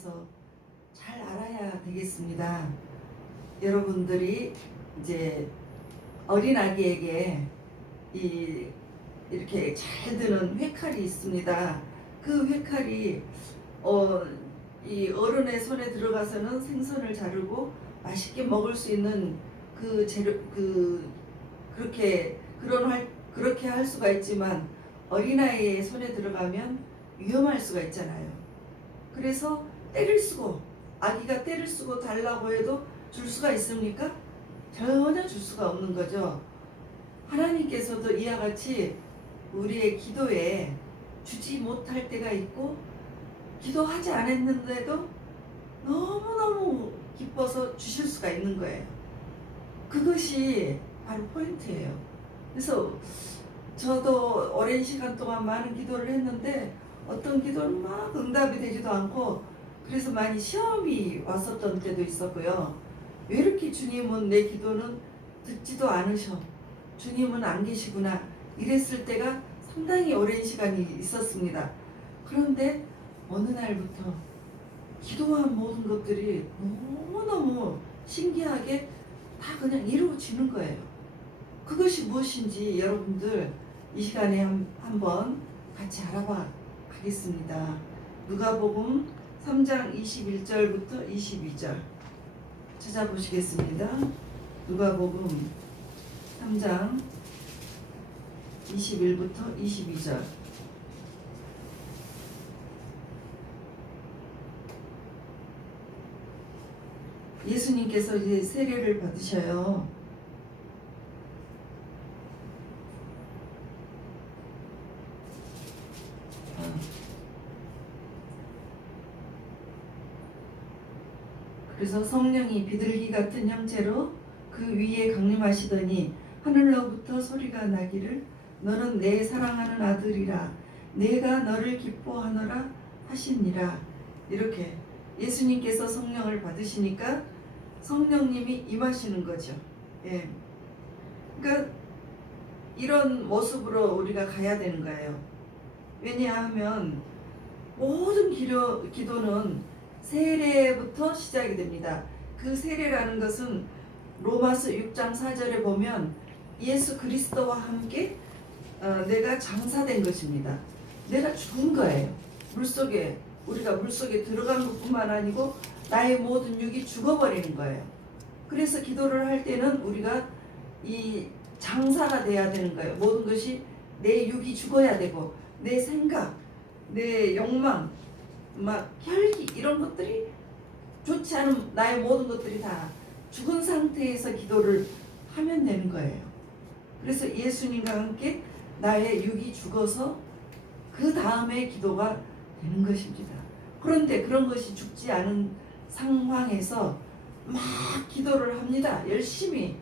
대해서 잘 알아야 되겠습니다. 여러분들이 이제 어린아기에게 이렇게 잘 드는 회칼이 있습니다. 그 회칼이 이 어른의 손에 들어가서는 생선을 자르고 맛있게 먹을 수 있는 그 재료 그렇게 할 수가 있지만 어린아이의 손에 들어가면 위험할 수가 있잖아요. 그래서 아기가 때를 쓰고 달라고 해도 줄 수가 있습니까? 전혀 줄 수가 없는 거죠. 하나님께서도 이와 같이 우리의 기도에 주지 못할 때가 있고 기도하지 않았는데도 너무너무 기뻐서 주실 수가 있는 거예요. 그것이 바로 포인트예요. 그래서 저도 오랜 시간 동안 많은 기도를 했는데 어떤 기도는 막 응답이 되지도 않고 그래서 많이 시험이 왔었던 때도 있었고요. 왜 이렇게 주님은 내 기도는 듣지도 않으셔, 주님은 안 계시구나, 이랬을 때가 상당히 오랜 시간이 있었습니다. 그런데 어느 날부터 기도한 모든 것들이 너무너무 신기하게 다 그냥 이루어지는 거예요. 그것이 무엇인지 여러분들 이 시간에 한번 같이 알아봐 가겠습니다. 누가복음 3장 21절부터 22절 찾아보시겠습니다. 누가복음 3장 21부터 22절. 예수님께서 이제 세례를 받으셔요. 그래서 성령이 비둘기 같은 형체로 그 위에 강림하시더니 하늘로부터 소리가 나기를 너는 내 사랑하는 아들이라 내가 너를 기뻐하노라 하시니라. 이렇게 예수님께서 성령을 받으시니까 성령님이 임하시는 거죠. 예. 그러니까 이런 모습으로 우리가 가야 되는 거예요. 왜냐하면 모든 기도는 세례부터 시작이 됩니다. 그 세례라는 것은 로마서 6장 4절에 보면 예수 그리스도와 함께 내가 장사된 것입니다. 내가 죽은 거예요. 우리가 물속에 들어간 것뿐만 아니고 나의 모든 육이 죽어버리는 거예요. 그래서 기도를 할 때는 우리가 이 장사가 돼야 되는 거예요. 모든 것이 내 육이 죽어야 되고 내 생각, 내 욕망, 막 혈기 이런 것들이 좋지 않은 나의 모든 것들이 다 죽은 상태에서 기도를 하면 되는 거예요. 그래서 예수님과 함께 나의 육이 죽어서 그 다음에 기도가 되는 것입니다. 그런데 그런 것이 죽지 않은 상황에서 막 기도를 합니다. 열심히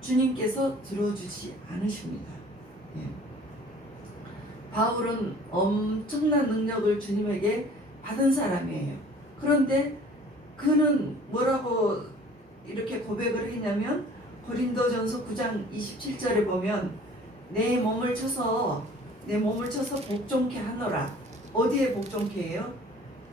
주님께서 들어주지 않으십니다. 예. 바울은 엄청난 능력을 주님에게 받은 사람이에요. 그런데 그는 뭐라고 이렇게 고백을 했냐면 고린도전서 9장 27절에 보면 내 몸을 쳐서 복종케 하노라. 어디에 복종케 해요?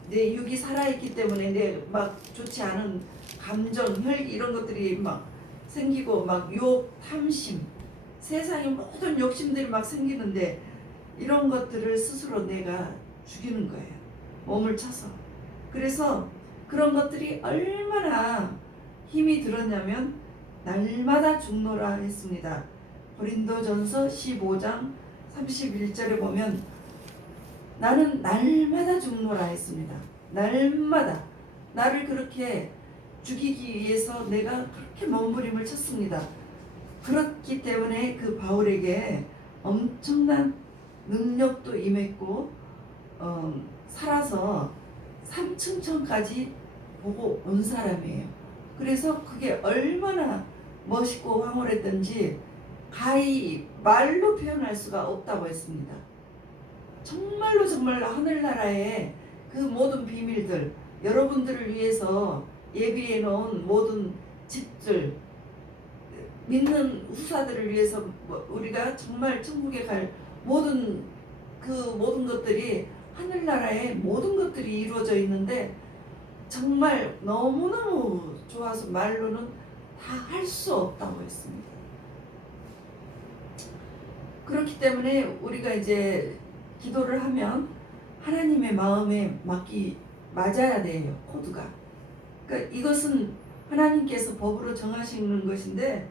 내 육이 살아있기 때문에 내 막 좋지 않은 감정, 혈기 이런 것들이 막 생기고 막 욕, 탐심, 세상의 모든 욕심들이 막 생기는데 이런 것들을 스스로 내가 죽이는 거예요. 몸을 쳐서. 그래서 그런 것들이 얼마나 힘이 들었냐면 날마다 죽노라 했습니다. 고린도전서 15장 31절에 보면 나는 날마다 죽노라 했습니다. 날마다 나를 그렇게 죽이기 위해서 내가 그렇게 몸부림을 쳤습니다. 그렇기 때문에 그 바울에게 엄청난 능력도 임했고 살아서 삼층천까지 보고 온 사람이에요. 그래서 그게 얼마나 멋있고 황홀했던지 가히 말로 표현할 수가 없다고 했습니다. 정말로 하늘나라의 그 모든 비밀들, 여러분들을 위해서 예비해 놓은 모든 집들, 믿는 후사들을 위해서 우리가 정말 천국에 갈 모든 것들이 하늘나라에 모든 것들이 이루어져 있는데 정말 너무너무 좋아서 말로는 다 할 수 없다고 했습니다. 그렇기 때문에 우리가 이제 기도를 하면 하나님의 마음에 맞아야 돼요. 코드가. 그러니까 이것은 하나님께서 법으로 정하시는 것인데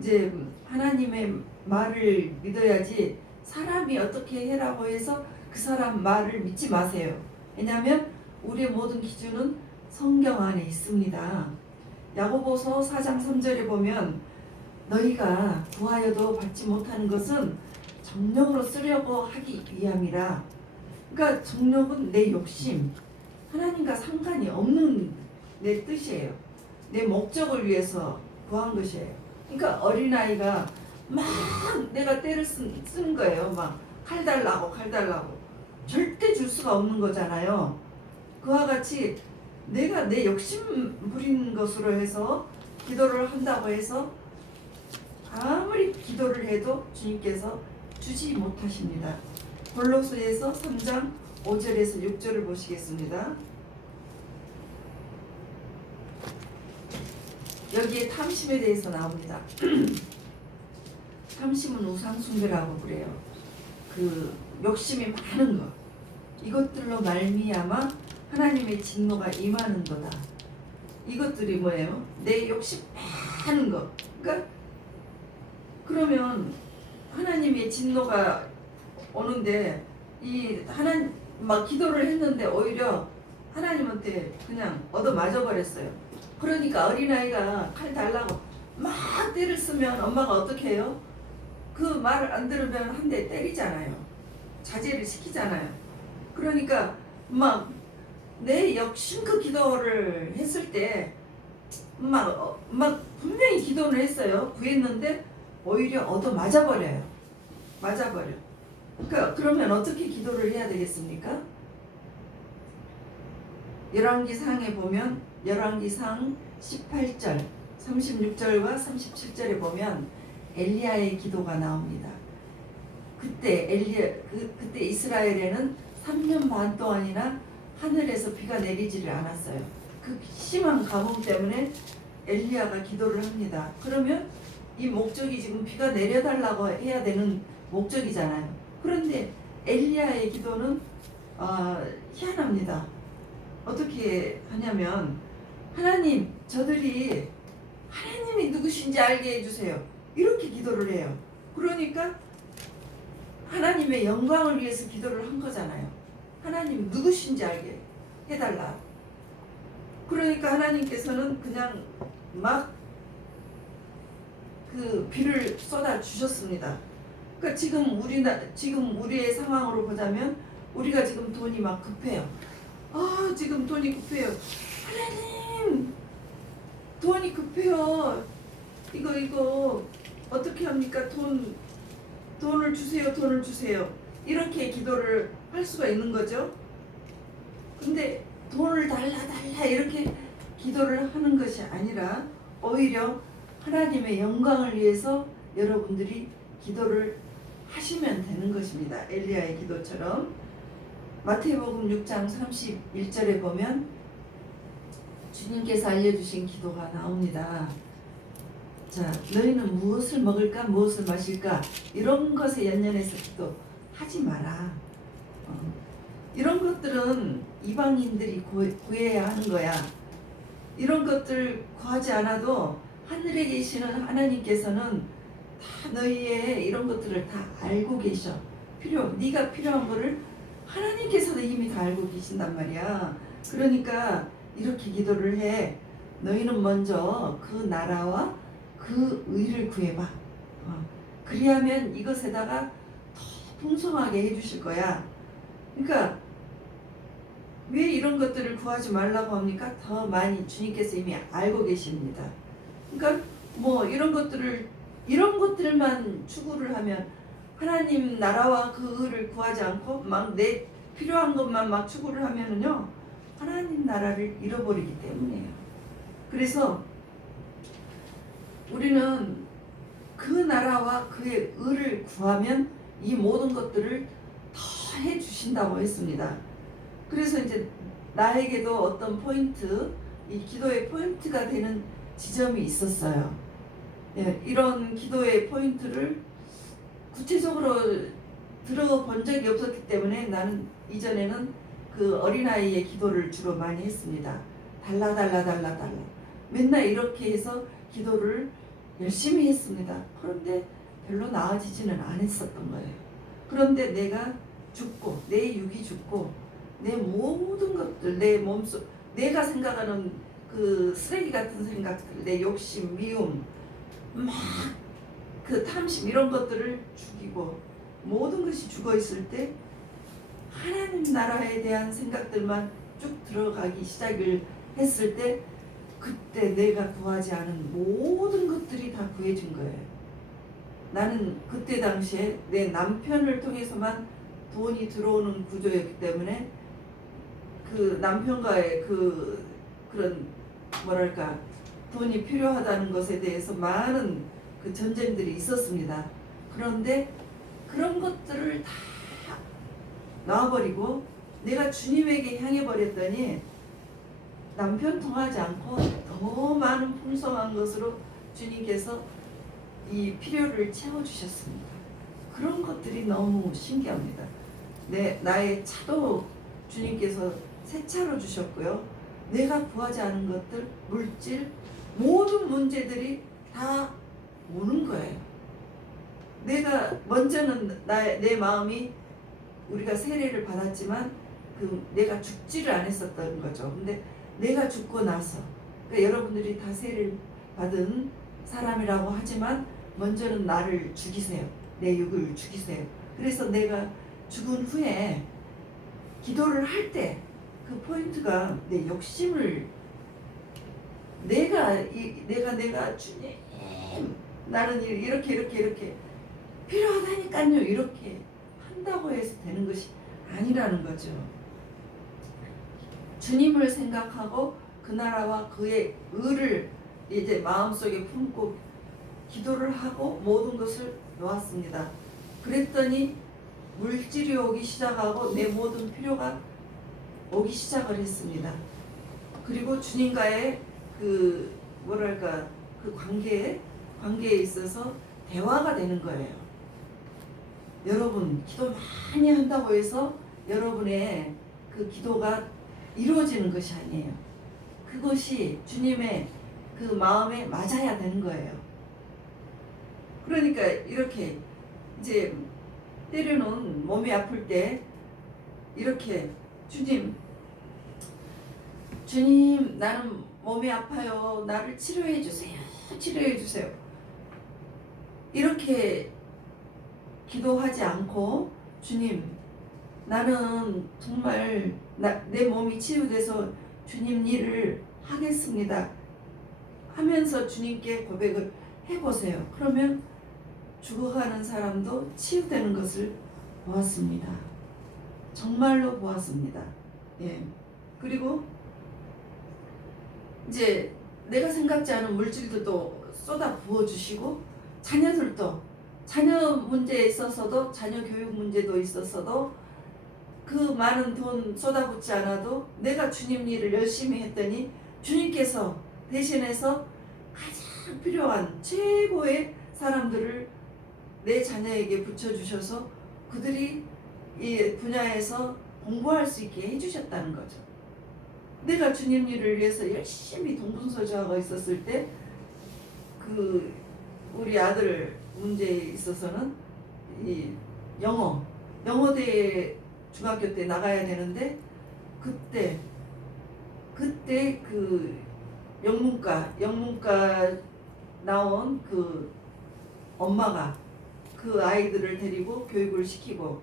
이제 하나님의 말을 믿어야지 사람이 어떻게 해라고 해서 그 사람 말을 믿지 마세요. 왜냐하면 우리의 모든 기준은 성경 안에 있습니다. 야고보서 4장 3절에 보면 너희가 구하여도 받지 못하는 것은 정력으로 쓰려고 하기 위함이라. 그러니까 정력은 내 욕심, 하나님과 상관이 없는 내 뜻이에요. 내 목적을 위해서 구한 것이에요. 그러니까 어린아이가 막 내가 때를 쓰는 거예요. 막 칼 달라고 절대 줄 수가 없는 거잖아요. 그와 같이 내가 내 욕심 부리는 것으로 해서 기도를 한다고 해서 아무리 기도를 해도 주님께서 주지 못하십니다. 골로새서 3장 5절에서 6절을 보시겠습니다. 여기에 탐심에 대해서 나옵니다. 탐심은 우상숭배라고 그래요. 그 욕심이 많은 것, 이것들로 말미암아 하나님의 진노가 임하는도다. 이것들이 뭐예요? 내 욕심 많은 것. 그러니까 그러면 하나님의 진노가 오는데 이 하나님 막 기도를 했는데 오히려 하나님한테 그냥 얻어맞아 버렸어요. 그러니까 어린아이가 칼 달라고 막 때를 쓰면 엄마가 어떻게 해요? 그 말을 안 들으면 한 대 때리잖아요. 자제를 시키잖아요. 그러니까 막 내 욕심껏 기도를 했을 때 막 분명히 기도를 했어요. 구했는데 오히려 얻어맞아 버려요. 맞아버려. 그러니까 그러면 어떻게 기도를 해야 되겠습니까? 열왕기상에 보면 열왕기상 18절 36절과 37절에 보면 엘리야의 기도가 나옵니다. 그때 이스라엘에는 3년 반 동안이나 하늘에서 비가 내리지를 않았어요. 그 심한 가뭄 때문에 엘리야가 기도를 합니다. 그러면 이 목적이 지금 비가 내려달라고 해야 되는 목적이잖아요. 그런데 엘리야의 기도는 희한합니다. 어떻게 하냐면 하나님, 저들이 하나님이 누구신지 알게 해주세요. 이렇게 기도를 해요. 그러니까 하나님의 영광을 위해서 기도를 한 거잖아요. 하나님 누구신지 알게 해달라. 그러니까 하나님께서는 그냥 막 그 비를 쏟아 주셨습니다. 그러니까 지금 우리의 상황으로 보자면 우리가 지금 돈이 막 급해요. 지금 돈이 급해요. 하나님, 돈이 급해요. 이거 어떻게 합니까? 돈을 주세요. 이렇게 기도를 할 수가 있는 거죠. 근데 돈을 달라 이렇게 기도를 하는 것이 아니라 오히려 하나님의 영광을 위해서 여러분들이 기도를 하시면 되는 것입니다. 엘리야의 기도처럼. 마태복음 6장 31절에 보면 주님께서 알려주신 기도가 나옵니다. 자, 너희는 무엇을 먹을까 무엇을 마실까 이런 것에 연연해서 기도하지 마라. 이런 것들은 이방인들이 구해야 하는 거야. 이런 것들 구하지 않아도 하늘에 계시는 하나님께서는 다 너희의 이런 것들을 다 알고 계셔. 네가 필요한 거를 하나님께서도 이미 다 알고 계신단 말이야. 그러니까 이렇게 기도를 해. 너희는 먼저 그 나라와 그 의를 구해봐. 그리하면 이것에다가 더 풍성하게 해주실 거야. 그러니까 왜 이런 것들을 구하지 말라고 합니까? 더 많이 주님께서 이미 알고 계십니다. 그러니까 뭐 이런 것들만 추구를 하면 하나님 나라와 그 의를 구하지 않고 막 내 필요한 것만 막 추구를 하면은요 하나님 나라를 잃어버리기 때문이에요. 그래서 우리는 그 나라와 그의 의를 구하면 이 모든 것들을 다 해주신다고 했습니다. 그래서 이제 나에게도 어떤 포인트, 이 기도의 포인트가 되는 지점이 있었어요. 예, 이런 기도의 포인트를 구체적으로 들어본 적이 없었기 때문에 나는 이전에는 그 어린아이의 기도를 주로 많이 했습니다. 달라. 맨날 이렇게 해서 기도를 열심히 했습니다. 그런데 별로 나아지지는 않았었던 거예요. 그런데 내가 죽고, 내 육이 죽고, 내 모든 것들, 내 몸속, 내가 생각하는 그 쓰레기 같은 생각들, 내 욕심, 미움, 막 그 탐심 이런 것들을 죽이고 모든 것이 죽어 있을 때 하나님 나라에 대한 생각들만 쭉 들어가기 시작을 했을 때 그때 내가 구하지 않은 모든 것들이 다 구해진 거예요. 나는 그때 당시에 내 남편을 통해서만 돈이 들어오는 구조였기 때문에 그 남편과의 그런 뭐랄까 돈이 필요하다는 것에 대해서 많은 그 전쟁들이 있었습니다. 그런데 그런 것들을 다 놔버리고 내가 주님에게 향해 버렸더니 남편 통하지 않고 더 많은 풍성한 것으로 주님께서 이 필요를 채워주셨습니다. 그런 것들이 너무 신기합니다. 나의 차도 주님께서 새 차로 주셨고요. 내가 구하지 않은 것들, 물질, 모든 문제들이 다 오는 거예요. 내가 먼저는 내 마음이 우리가 세례를 받았지만 내가 죽지를 않았었던 거죠. 근데 내가 죽고 나서 그러니까 여러분들이 다 세례를 받은 사람이라고 하지만 먼저는 나를 죽이세요. 내 육을 죽이세요. 그래서 내가 죽은 후에 기도를 할 때 그 포인트가 내 욕심을 내가 주님 나는 이렇게 필요하다니까요 이렇게 한다고 해서 되는 것이 아니라는 거죠. 주님을 생각하고 그 나라와 그의 의를 이제 마음속에 품고 기도를 하고 모든 것을 놓았습니다. 그랬더니 물질이 오기 시작하고 내 모든 필요가 오기 시작을 했습니다. 그리고 주님과의 그 뭐랄까 그 관계에 있어서 대화가 되는 거예요. 여러분 기도 많이 한다고 해서 여러분의 그 기도가 이루어지는 것이 아니에요. 그것이 주님의 그 마음에 맞아야 되는 거예요. 그러니까 이렇게 이제 때로는 몸이 아플 때 이렇게 주님 나는 몸이 아파요. 나를 치료해 주세요. 이렇게 기도하지 않고 주님 나는 정말 내 몸이 치유돼서 주님 일을 하겠습니다 하면서 주님께 고백을 해보세요. 그러면 죽어가는 사람도 치유되는 것을 보았습니다. 정말로 보았습니다. 예. 그리고 이제 내가 생각지 않은 물질들도 쏟아 부어주시고 자녀들도 자녀 문제에 있어서도 자녀 교육 문제도 있었어도 그 많은 돈 쏟아붓지 않아도 내가 주님 일을 열심히 했더니 주님께서 대신해서 가장 필요한 최고의 사람들을 내 자녀에게 붙여주셔서 그들이 이 분야에서 공부할 수 있게 해주셨다는 거죠. 내가 주님 일을 위해서 열심히 동분서주하고 있었을 때 우리 아들 문제에 있어서는 이 영어대회 중학교 때 나가야 되는데 그때 그 영문과 나온 그 엄마가 그 아이들을 데리고 교육을 시키고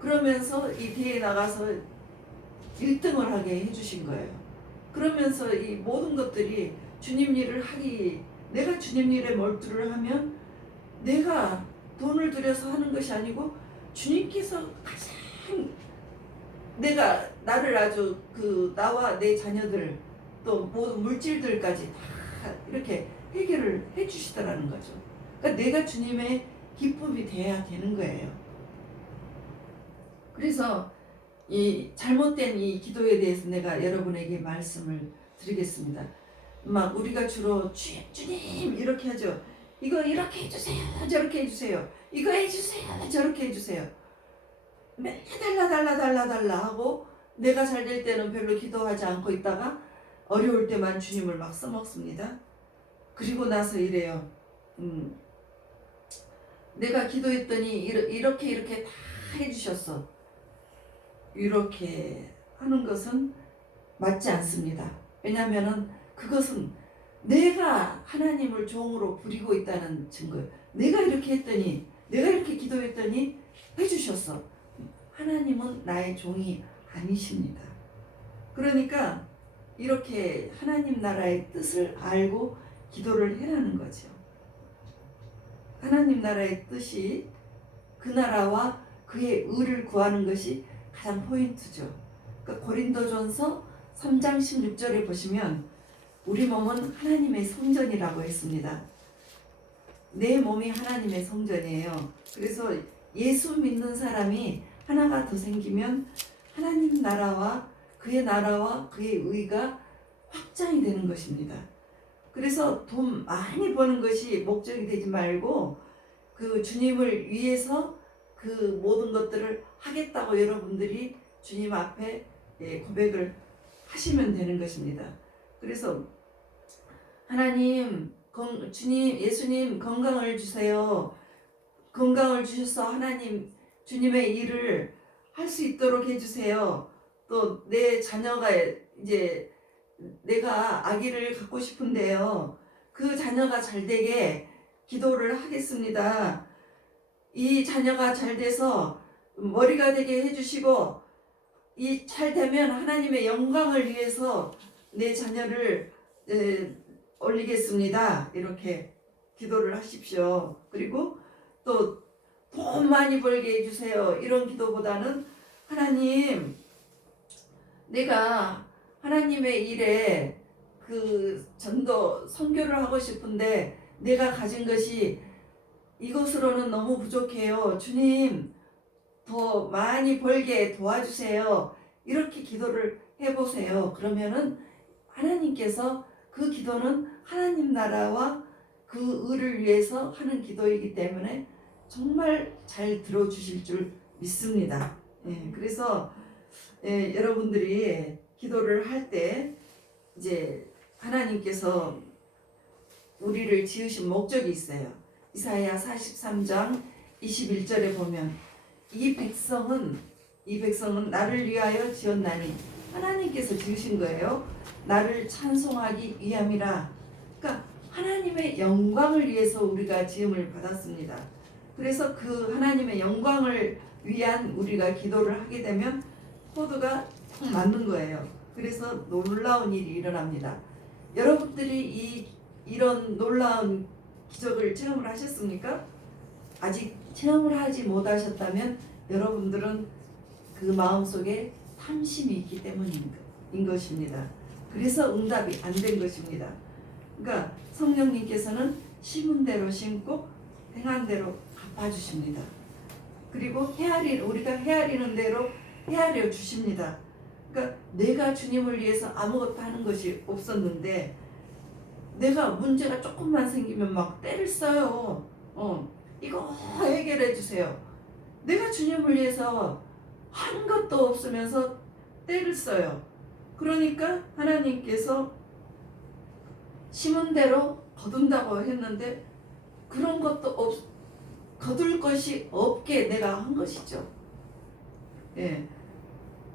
그러면서 이 대회에 나가서 1등을 하게 해주신 거예요. 그러면서 이 모든 것들이 주님 일을 내가 주님 일에 몰두를 하면 내가 돈을 들여서 하는 것이 아니고 주님께서 가장 나를 아주 나와 내 자녀들 또 모든 물질들까지 다 이렇게 해결을 해주시더라는 거죠. 그러니까 내가 주님의 기쁨이 돼야 되는 거예요. 그래서 이 잘못된 이 기도에 대해서 내가 여러분에게 말씀을 드리겠습니다. 막 우리가 주로 주님 이렇게 하죠. 이거 이렇게 해주세요, 저렇게 해주세요, 이거 해주세요, 저렇게 해주세요. 맨날 달라 하고 내가 잘 될 때는 별로 기도하지 않고 있다가 어려울 때만 주님을 막 써먹습니다. 그리고 나서 이래요. 내가 기도했더니 이렇게 다 해주셨어. 이렇게 하는 것은 맞지 않습니다. 왜냐하면 그것은 내가 하나님을 종으로 부리고 있다는 증거예요. 내가 이렇게 했더니, 내가 이렇게 기도했더니 해주셨어. 하나님은 나의 종이 아니십니다. 그러니까 이렇게 하나님 나라의 뜻을 알고 기도를 해라는 거죠. 하나님 나라의 뜻이 그 나라와 그의 의를 구하는 것이 가장 포인트죠. 그러니까 고린도전서 3장 16절에 보시면 우리 몸은 하나님의 성전이라고 했습니다. 내 몸이 하나님의 성전이에요. 그래서 예수 믿는 사람이 하나가 더 생기면 하나님 나라와 그의 의가 확장이 되는 것입니다. 그래서 돈 많이 버는 것이 목적이 되지 말고 그 주님을 위해서 그 모든 것들을 하겠다고 여러분들이 주님 앞에 고백을 하시면 되는 것입니다. 그래서 하나님, 주님, 예수님 건강을 주세요. 건강을 주셔서 하나님, 주님의 일을 할 수 있도록 해주세요. 또 내 자녀가 이제 내가 아기를 갖고 싶은데요. 그 자녀가 잘 되게 기도를 하겠습니다. 이 자녀가 잘 돼서 머리가 되게 해주시고 이 잘 되면 하나님의 영광을 위해서 내 자녀를 올리겠습니다. 이렇게 기도를 하십시오. 그리고 또 돈 많이 벌게 해주세요. 이런 기도보다는 하나님, 내가 하나님의 일에 그 전도 선교를 하고 싶은데 내가 가진 것이 이것으로는 너무 부족해요. 주님, 더 많이 벌게 도와주세요. 이렇게 기도를 해보세요. 그러면은 하나님께서 그 기도는 하나님 나라와 그 의를 위해서 하는 기도이기 때문에 정말 잘 들어주실 줄 믿습니다. 그래서 여러분들이 기도를 할 때 이제 하나님께서 우리를 지으신 목적이 있어요. 이사야 43장 21절에 보면 이 백성은 나를 위하여 지었나니 하나님께서 지으신 거예요. 나를 찬송하기 위함이라. 그러니까 하나님의 영광을 위해서 우리가 지음을 받았습니다. 그래서 그 하나님의 영광을 위한 우리가 기도를 하게 되면 코드가 딱 맞는 거예요. 그래서 놀라운 일이 일어납니다. 여러분들이 이런 놀라운 기적을 체험을 하셨습니까? 아직 체험을 하지 못하셨다면 여러분들은 그 마음속에 탐심이 있기 때문인 것입니다. 그래서 응답이 안 된 것입니다. 그러니까 성령님께서는 심은 대로 심고 행한 대로 갚아주십니다. 그리고 우리가 헤아리는 대로 헤아려 주십니다. 그러니까 내가 주님을 위해서 아무것도 하는 것이 없었는데 내가 문제가 조금만 생기면 막 때를 써요. 이거 해결해 주세요. 내가 주님을 위해서 한 것도 없으면서 때를 써요. 그러니까 하나님께서 심은 대로 거둔다고 했는데 그런 것도 거둘 것이 없게 내가 한 것이죠.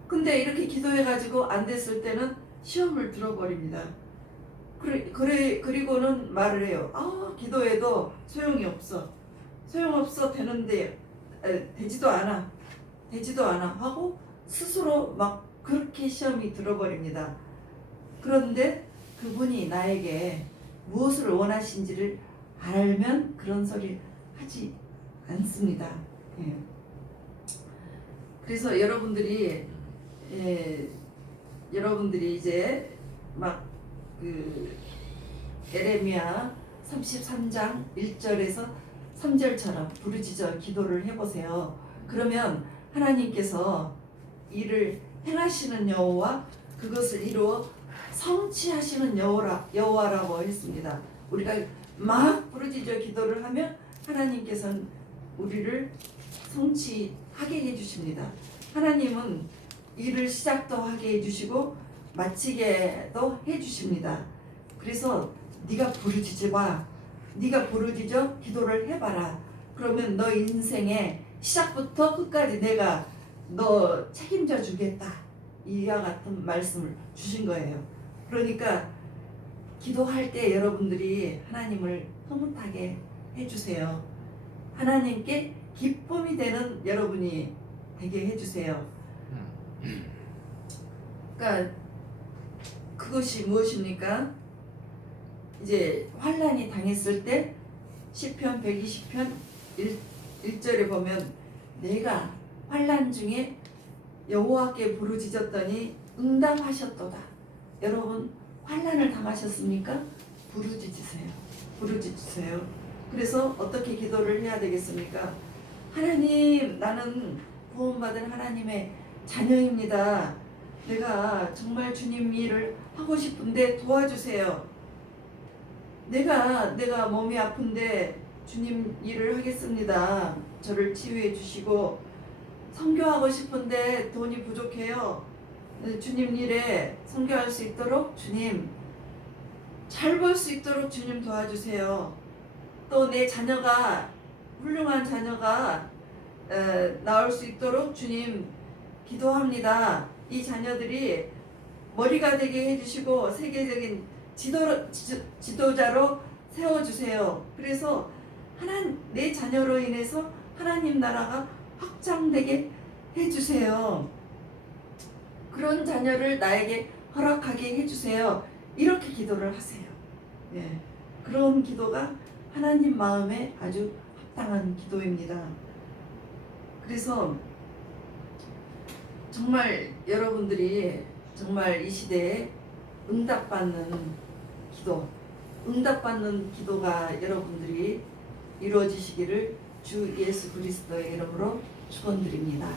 근데 이렇게 기도해가지고 안 됐을 때는 시험을 들어버립니다. 그리고는 말을 해요. 기도해도 소용이 없어. 소용없어 되는데 되지도 않아 하고 스스로 막 그렇게 시험이 들어버립니다. 그런데 그분이 나에게 무엇을 원하신지를 알면 그런 소리 하지 않습니다. 그래서 여러분들이 이제 막 그 에레미야 33장 1절에서 3절처럼 부르짖어 기도를 해보세요. 그러면 하나님께서 일을 행하시는 여호와 그것을 이루어 성취하시는 여호와라고 했습니다. 우리가 막 부르짖어 기도를 하면 하나님께서는 우리를 성취하게 해주십니다. 하나님은 일을 시작도 하게 해주시고 마치게도 해주십니다. 그래서 네가 부르짖어봐. 네가 부르짖어 기도를 해봐라. 그러면 너 인생의 시작부터 끝까지 내가 너 책임져 주겠다. 이와 같은 말씀을 주신 거예요. 그러니까 기도할 때 여러분들이 하나님을 흐뭇하게 해주세요. 하나님께 기쁨이 되는 여러분이 되게 해주세요. 그러니까 그것이 무엇입니까? 이제 환난이 당했을 때 시편 120편 1절에 보면 내가 환난 중에 여호와께 부르짖었더니 응답하셨도다. 여러분 환난을 당하셨습니까? 부르짖으세요. 부르짖으세요. 그래서 어떻게 기도를 해야 되겠습니까? 하나님, 나는 구원받은 하나님의 자녀입니다. 내가 정말 주님 일을 하고 싶은데 도와주세요. 내가 몸이 아픈데 주님 일을 하겠습니다. 저를 치유해 주시고 선교하고 싶은데 돈이 부족해요. 주님 일에 선교할 수 있도록 주님 잘 벌 수 있도록 주님 도와주세요. 또 내 자녀가 훌륭한 자녀가 나올 수 있도록 주님 기도합니다. 이 자녀들이 머리가 되게 해주시고 세계적인 지도자로 세워주세요. 그래서 내 자녀로 인해서 하나님 나라가 확장되게 해주세요. 그런 자녀를 나에게 허락하게 해주세요. 이렇게 기도를 하세요. 예, 그런 기도가 하나님 마음에 아주 합당한 기도입니다. 그래서 정말 여러분들이 정말 이 시대에 응답받는 기도가 여러분들이 이루어지시기를 주 예수 그리스도의 이름으로 축원드립니다.